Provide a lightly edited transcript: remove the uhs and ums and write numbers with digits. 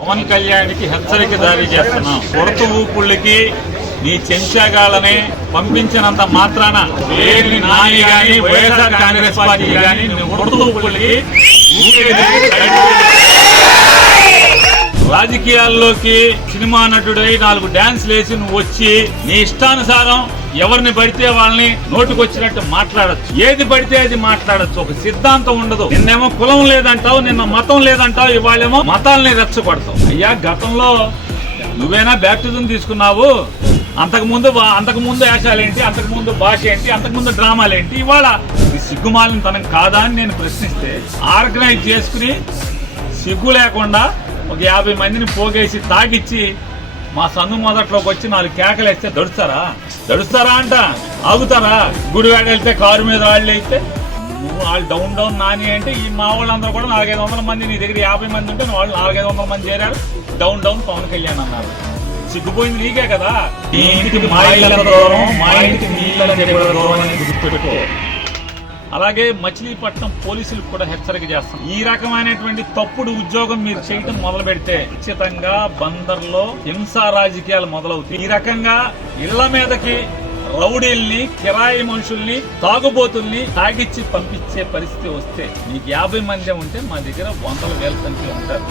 పవన్ కళ్యాణ్కి హెచ్చరిక జారీ చేస్తున్నాం. కొరత ఊపుళ్ళకి నీ చెంచాగాళ్ళని పంపించినంత మాత్రాన వేరిని నాని గాని వైఎస్ఆర్ కాంగ్రెస్ పార్టీ గాని కొరత ఊపుళ్ళకి రాజకీయాల్లోకి సినిమా నటుడై 4 డాన్స్లు వేసి నువ్వు వచ్చి నీ ఇష్టానుసారం ఎవరిని పడితే వాళ్ళని నోటికొచ్చినట్టు మాట్లాడచ్చు, ఏది పడితే అది మాట్లాడచ్చు. ఒక సిద్ధాంతం ఉండదు. నిన్నేమో కులం లేదంటావు, నిన్న మతం లేదంటావు, ఇవాళేమో మతాల్ని రెచ్చగొడతావు. అయ్యా, గతంలో నువ్వేనా బ్యాప్టిజం తీసుకున్నావు? అంతకుముందు వేషాలేంటి, అంతకుముందు భాష ఏంటి, అంతకుముందు డ్రామాలేంటి? ఇవాళ సిగ్గుమాలిన తనం కాదా అని నేను ప్రశ్నిస్తే ఆర్గనైజ్ చేసుకుని సిగ్గు లేకుండా ఒక 50 మందిని పోగేసి తాగిచ్చి మా సంఘం మొదట్లోకి వచ్చి 4 కేకలేస్తే దడుస్తారా అంట? ఆగుతారా? గుడివాడ వెళ్తే కారు మీద వాళ్ళు అయితే నువ్వు వాళ్ళు డౌన్ నాని అంటే ఈ మా వాళ్ళందరూ కూడా 400-500 మంది, నీ దగ్గర 50 మంది ఉంటే వాళ్ళు 400-500 మంది చేరారు. డౌన్ పవన్ కళ్యాణ్ అన్నారు. సిగ్గుపోయింది నీకే కదా. ఈ ఇంటికి మా ఇళ్ళ దూరం, మా ఇంటికి నీ ఇళ్ళ దూరం అని గుర్తుపెట్టుకో. అలాగే మచిలీపట్నం పోలీసులకు కూడా హెచ్చరిక చేస్తాం. ఈ రకమైనటువంటి తప్పుడు ఉద్యోగం మీరు చేయటం మొదలు పెడితే ఖచ్చితంగా బందర్లో హింసా రాజకీయాలు మొదలవుతాయి. ఈ రకంగా ఇళ్ల మీదకి రౌడీల్ని, కిరాయి మనుషుల్ని, తాగుబోతుల్ని తాగిచ్చి పంపించే పరిస్థితి వస్తే మీకు 50 మంది ఉంటే మా దగ్గర 100,000 సంఖ్యలో ఉంటారు.